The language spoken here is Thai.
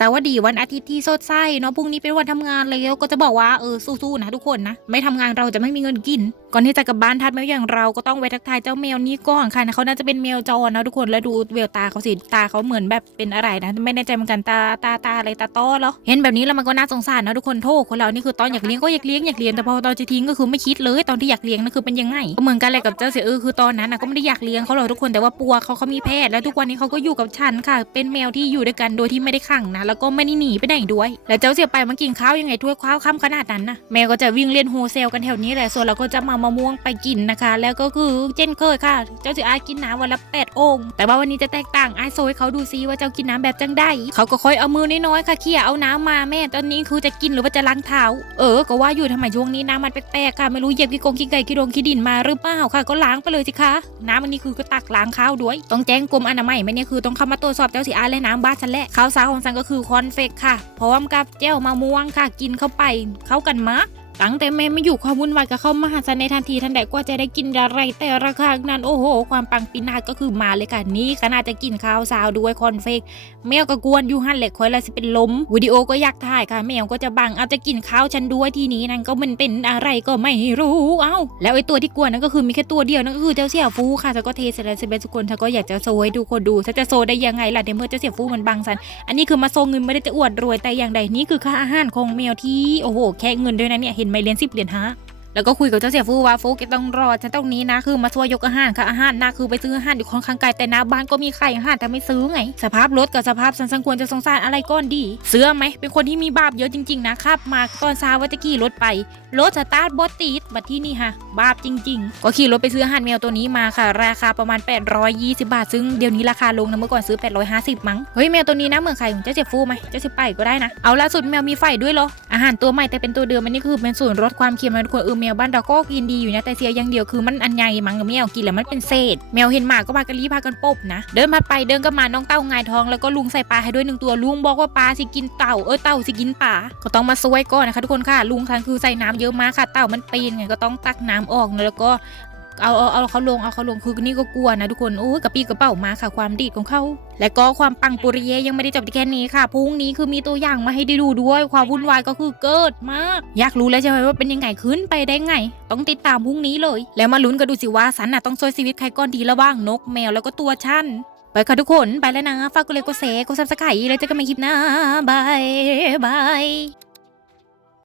สวัสดีวันอาทิตย์ที่สดใสเนาะพรุ่งนี้เป็นวันทำงานแล้วก็จะบอกว่าสู้ๆนะทุกคนนะไม่ทำงานเราจะไม่มีเงินกินก่อนที่จะกลับบ้านทัดแมวอย่างเราก็ต้องไว้ทักทายเจ้าแมวนี้ก่อนค่ะนะเขาน่าจะเป็นแมวจรนะทุกคนแล้วดูแววตาเขาสิตาเขาเหมือนแบบเป็นอะไรนะไม่แน่ใจเหมือนกันตาอะไรตาต้อเหรอเห็นแบบนี้แล้วมันก็น่าสงสารนะทุกคนโทษคนเรานี่คือตอนอยากเลี้ยงก็อยากเลี้ยงแต่พอตอนจะทิ้งก็คือไม่คิดเลยตอนที่อยากเลี้ยงนั่นคือเป็นยังไงก็เหมือนกันเลยกับเจ้าเสือคือตอนนั้นนะก็ไม่ได้อยากเลี้ยงเขาหรอกทุกคนแต่ว่าปัวเขามีแพทย์แล้วทุกวันนี้เขาก็อยู่กับฉันค่ะเป็นแมวที่อยู่ด้วยกันโดยที่ไม่ได้ขังนะแล้วก็ไม่ได้หนีไปไหนด้วยแล้วเจ้าเสียไปมันกินข้าวยังไงถ้วยข้าวค่ำขนาดนั้นนะแมวก็จะวิ่งเล่นโฮเซลกันแถวนี้แหละส่วนเราก็จะมามะม่วงไปกินนะคะแล้วก็คือเช่นเคยค่ะเจ้าเสือกินน้ำวันละ8 โอ่งแต่ว่าวันนี้จะแตกต่างโซยเขาดูซิว่าเจ้ากินน้ำแบบจังได้เขาก็ค่อยเอามือน้อยๆค่ะเขี่ยเอาน้ำมาแม่ตอนนี้คือจะกินหรือว่าจะล้างเท้าก็ว่าอยู่ทำไมช่วงนี้น้ำมันแปลกๆค่ะไม่รู้เหยียบขี้ไก่ขี้ดินมาหรือเปล่าค่ะก็ล้างไปเลยสิคะน้ำอันนี้คือก็ตักล้างข้าวด้วยต้องแจ้งกรมอนามัยไหมเนี่ยคือต้องเข้ามาตรวจสอบเจ้าสีและน้ำบ้านฉันแหละข้าวสารของฉันก็คือคอนเฟกค่ะพร้อมกับแจ่วมะม่วงค่ะกินเข้าไปเข้ากันมากตั้งแต่แม่ไม่อยู่ความวุ่นวายก็เข้ามาหาฉันในทันทีทันใดกว่าจะได้กินอะไรแต่ราคานั้นโอ้โหความปังปีนาศก็คือมาเลยค่ะนี่ขนาดจะกินข้าวสาวด้วยคอนเฟกแมวก็กวนอยู่หันเหล็กคอยละสิเป็นลมวิดีโอก็อยากถ่ายค่ะแมวก็จะบังเอาจะกินข้าวฉันด้วยทีนี้นั่นก็มันเป็นอะไรก็ไม่รู้แล้วไอ้ตัวที่กวนนั่นก็คือมีแค่ตัวเดียวนั่นก็คือเจ้าเสี่ยฟูค่ะฉันก็เทเสร็จแล้วเสร็จทุกคนฉันก็อยากจะโซให้ดูคนดูฉันจะโซได้ยังไงล่ะในเมื่อเจ้าเสี่ยฟูมันบังฉันอันนี้คือมาโซเงินไม่ได้จะอวดรวยแต่อย่างใดนี่คือค่าอาหารของแมวที่โอ้โหแค่เงินด้วยนะเนี่ยเห็นไหมเหรียญ10 เหรียญ5แล้วก็คุยกับเจ้าเสี่ยฟูว่าฟูแกต้องรอฉันตรงนี้นะคือมาช่วยยกอาหารค่ะอาหารน่าคือไปซื้ออาหารอยู่ค่อนข้างไกลแต่หน้าบ้านก็มีขายอาหารแต่ไม่ซื้อไงสภาพรถกับสภาพสังควรจะสงสารอะไรก้อนดีเสื้อไหมเป็นคนที่มีบาปเยอะจริงๆนะครับมาตอนเช้าว่าจะขี่รถไปรถสตาร์ทบอสติดบัดที่นี่ฮะบาปจริงๆก็ขี่รถไปซื้ออาหารแมวตัวนี้มาค่ะราคาประมาณ820 บาทซึ่งเดี๋ยวนี้ราคาลงนะเมื่อก่อนซื้อ850มั้งเฮ้ยแมวตัวนี้นะเหมือนใครเจ้าเสี่ยฟูไหมเจ้าเสี่ยไปก็ได้นะเอาล่าสุดแมวมีไฟด้วยเหรออาหารตัวใหม่แต่เป็นตัวเดิมอันนี้คือเป็นส่วนลดความเค็มนะทุกคนแมวบ้านเราก็กินดีอยู่นะแต่เสียอย่างเดียวคือมันอันใหญ่มั้งกับแมวกินแล้วมันเป็นเศษแมวเห็นหมาก็พากันรีพากันปบนะเดินมาไปเดินก็มาน้องเต่าหงายท้องแล้วก็ลุงใส่ปลาให้ด้วย1 ตัวลุงบอกว่าปลาสิกินเต่าเต่าสิกินปลาก็ต้องมาซวยก่อนนะคะทุกคนค่ะลุงคันคือใส่น้ำเยอะมากค่ะเต่ามันปีนไงก็ต้องตักน้ำออกแล้วก็เอาเขาลงคือนี่ก็กลัวนะทุกคนโอ้ยกระปี้กระเป๋ามาค่ะความดีของเขาและก็ความปังปุริเยยังไม่ได้จบแค่นี้ค่ะพรุ่งนี้คือมีตัวอย่างมาให้ได้ดูด้วยความวุ่นวายก็คือเกิดมากอยากรู้แล้วใช่ไหมว่าเป็นยังไงขึ้นไปได้ไงต้องติดตามพรุ่งนี้เลยแล้วมาลุ้นกันดูสิว่าสันน่ะต้องช่วยชีวิตใครก่อนดีระหว่างนกแมวแล้วก็ตัวฉันไปค่ะทุกคนไปแล้วนะฝากกดไลค์กดแชร์กดซับสไครต์แล้วเจอกันใหม่คลิปหน้าบาย